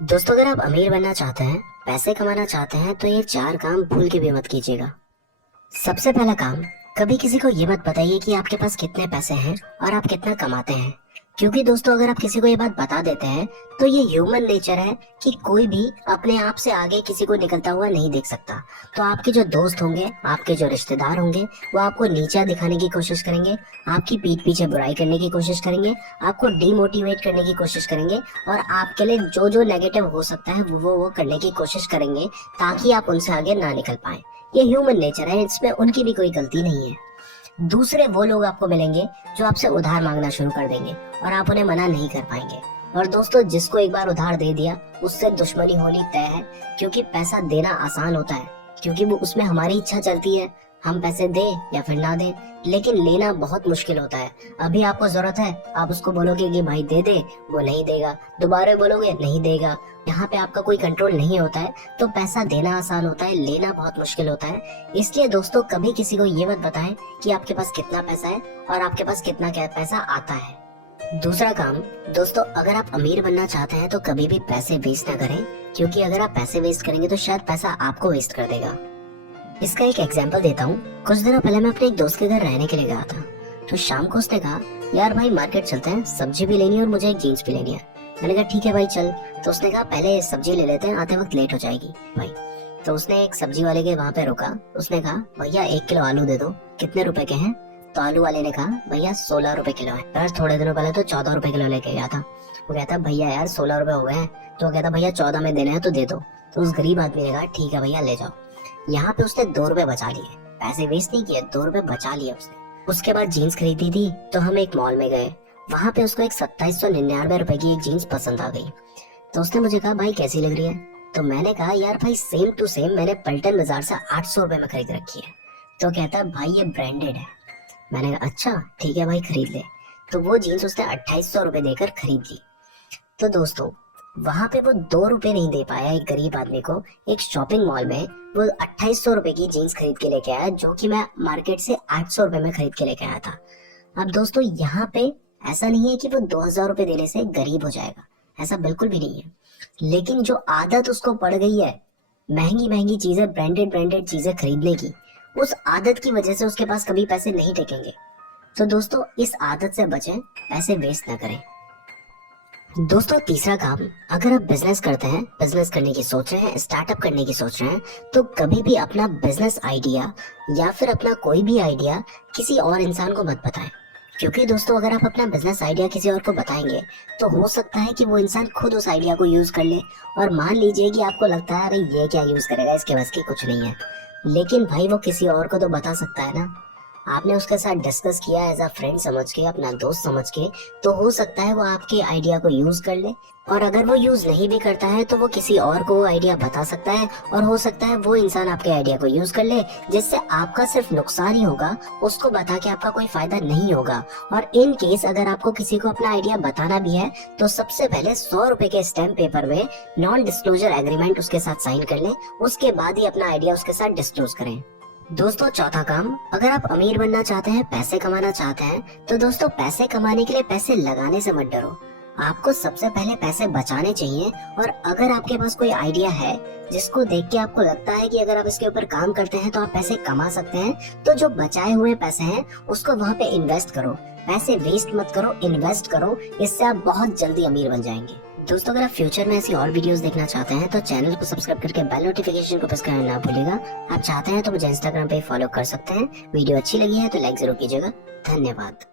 दोस्तों अगर आप अमीर बनना चाहते हैं, पैसे कमाना चाहते हैं तो ये 4 काम भूल के भी मत कीजिएगा। सबसे पहला काम, कभी किसी को ये मत बताइए कि आपके पास कितने पैसे हैं और आप कितना कमाते हैं। क्योंकि दोस्तों अगर आप किसी को ये बात बता देते हैं तो ये ह्यूमन नेचर है कि कोई भी अपने आप से आगे किसी को निकलता हुआ नहीं देख सकता। तो आपके जो दोस्त होंगे, आपके जो रिश्तेदार होंगे, वो आपको नीचा दिखाने की कोशिश करेंगे, आपकी पीठ पीछे बुराई करने की कोशिश करेंगे, आपको डिमोटिवेट करने की कोशिश करेंगे और आपके लिए जो जो नेगेटिव हो सकता है वो करने की कोशिश करेंगे ताकि आप उनसे आगे ना निकल पाए। ये ह्यूमन नेचर है, इसमें उनकी भी कोई गलती नहीं है। दूसरे वो लोग आपको मिलेंगे जो आपसे उधार मांगना शुरू कर देंगे और आप उन्हें मना नहीं कर पाएंगे। और दोस्तों जिसको एक बार उधार दे दिया उससे दुश्मनी होनी तय है। क्योंकि पैसा देना आसान होता है, क्योंकि वो उसमें हमारी इच्छा चलती है, हम पैसे दें या फिर ना दें। लेकिन लेना बहुत मुश्किल होता है। अभी आपको जरूरत है, आप उसको बोलोगे कि भाई दे दे, वो नहीं देगा। दोबारा बोलोगे, नहीं देगा। यहाँ पे आपका कोई कंट्रोल नहीं होता है। तो पैसा देना आसान होता है, लेना बहुत मुश्किल होता है। इसलिए दोस्तों कभी किसी को ये मत बताएं कि आपके पास कितना पैसा है और आपके पास कितना क्या पैसा आता है। दूसरा काम, दोस्तों अगर आप अमीर बनना चाहते हैं तो कभी भी पैसे वेस्ट ना करें। क्योंकि अगर आप पैसे वेस्ट करेंगे तो शायद पैसा आपको वेस्ट कर देगा। इसका एक एग्जांपल देता हूँ। कुछ दिनों पहले मैं अपने एक दोस्त के घर रहने के लिए गया था। तो शाम को उसने कहा, यार भाई मार्केट चलते हैं, सब्जी भी लेनी है और मुझे एक जीन्स भी लेनी है। मैंने कहा ठीक है भाई चल। तो उसने कहा पहले सब्जी ले लेते हैं, आते वक्त लेट हो जाएगी भाई। तो उसने एक सब्जी वाले के वहाँ पे रुका। उसने कहा भैया 1 किलो आलू दे दो, कितने रुपए के हैं? तो आलू वाले ने कहा भैया 16 रुपए किलो है। यार थोड़े दिनों पहले तो 14 रुपए किलो लेके गया था। वो कहता भैया यार 16 रुपए हो गए हैं। तो वो कहता भैया 14 में देने हैं तो दे दो। तो उस गरीब आदमी ने कहा ठीक है भैया ले जाओ। यहाँ पे उसने 2 रुपए बचा लिए, पैसे वेस्ट नहीं किए, 2 रुपए बचा लिए उसने। उसके बाद जीन्स खरीदी थी तो हम एक मॉल में गए। वहां पे उसको एक 2799 रुपए की एक जीन्स पसंद आ गई। तो उसने मुझे कहा भाई कैसी लग रही है? तो मैंने कहा यार भाई सेम टू सेम मैंने पलटन बाजार से 800 रुपए में खरीद रखी है। तो कहता भाई ये ब्रांडेड है। मैंने कहा अच्छा ठीक है भाई खरीद ले। तो वो जीन्स उसने 2800 रुपए देकर खरीद ली। तो दोस्तों वहां पे वो 2 रुपए नहीं दे पाया एक गरीब आदमी को। एक शॉपिंग मॉल में वो 2800 रुपए की जीन्स खरीद के लेके आया, जो कि मैं मार्केट से 800 रुपए में खरीद के लेके आया था। अब दोस्तों यहाँ पे ऐसा नहीं है कि वो 2000 रुपए देने से गरीब हो जाएगा, ऐसा बिल्कुल भी नहीं है। लेकिन जो आदत उसको पड़ गई है महंगी महंगी चीजें, ब्रांडेड ब्रांडेड चीजें खरीदने की, उस आदत की वजह से उसके पास कभी पैसे नहीं टिकेंगे। तो दोस्तों इस आदत से बचें, पैसे वेस्ट ना करें। दोस्तों तीसरा काम, अगर आप बिजनेस करते हैं, बिजनेस करने की सोच रहे हैं, स्टार्टअप करने की सोच रहे हैं, तो कभी भी अपना बिजनेस आइडिया या फिर अपना कोई भी आइडिया किसी और इंसान को मत बताएं। क्योंकि दोस्तों अगर आप अपना बिजनेस आइडिया किसी और को बताएंगे तो हो सकता है कि वो इंसान खुद उस आइडिया को यूज कर ले। और मान लीजिए कि आपको लगता है अरे ये क्या यूज करेगा, इसके बस की कुछ नहीं है। लेकिन भाई वो किसी और को तो बता सकता है ना। आपने उसके साथ डिस्कस किया एज अ फ्रेंड समझ के, अपना दोस्त समझ के, तो हो सकता है वो आपके आइडिया को यूज कर ले। और अगर वो यूज नहीं भी करता है तो वो किसी और को वो आइडिया बता सकता है और हो सकता है वो इंसान आपके आइडिया को यूज कर ले, जिससे आपका सिर्फ नुकसान ही होगा, उसको बता के आपका कोई फायदा नहीं होगा। और इन केस अगर आपको किसी को अपना आइडिया बताना भी है तो सबसे पहले 100 रुपए के स्टैम्प पेपर में नॉन डिस्क्लोजर एग्रीमेंट उसके साथ साइन कर लें, उसके बाद ही अपना आइडिया उसके साथ डिस्क्लोज करें। दोस्तों चौथा काम, अगर आप अमीर बनना चाहते हैं, पैसे कमाना चाहते हैं, तो दोस्तों पैसे कमाने के लिए पैसे लगाने से मत डरो। आपको सबसे पहले पैसे बचाने चाहिए। और अगर आपके पास कोई आइडिया है जिसको देख के आपको लगता है कि अगर आप इसके ऊपर काम करते हैं तो आप पैसे कमा सकते हैं, तो जो बचाए हुए पैसे हैं उसको वहाँ पे इन्वेस्ट करो। पैसे वेस्ट मत करो, इन्वेस्ट करो, इससे आप बहुत जल्दी अमीर बन जाएंगे। दोस्तों अगर आप फ्यूचर में ऐसी और वीडियोस देखना चाहते हैं तो चैनल को सब्सक्राइब करके बेल नोटिफिकेशन को प्रेस करना ना भूलिएगा। आप चाहते हैं तो मुझे इंस्टाग्राम पे फॉलो कर सकते हैं। वीडियो अच्छी लगी है तो लाइक जरूर कीजिएगा। धन्यवाद।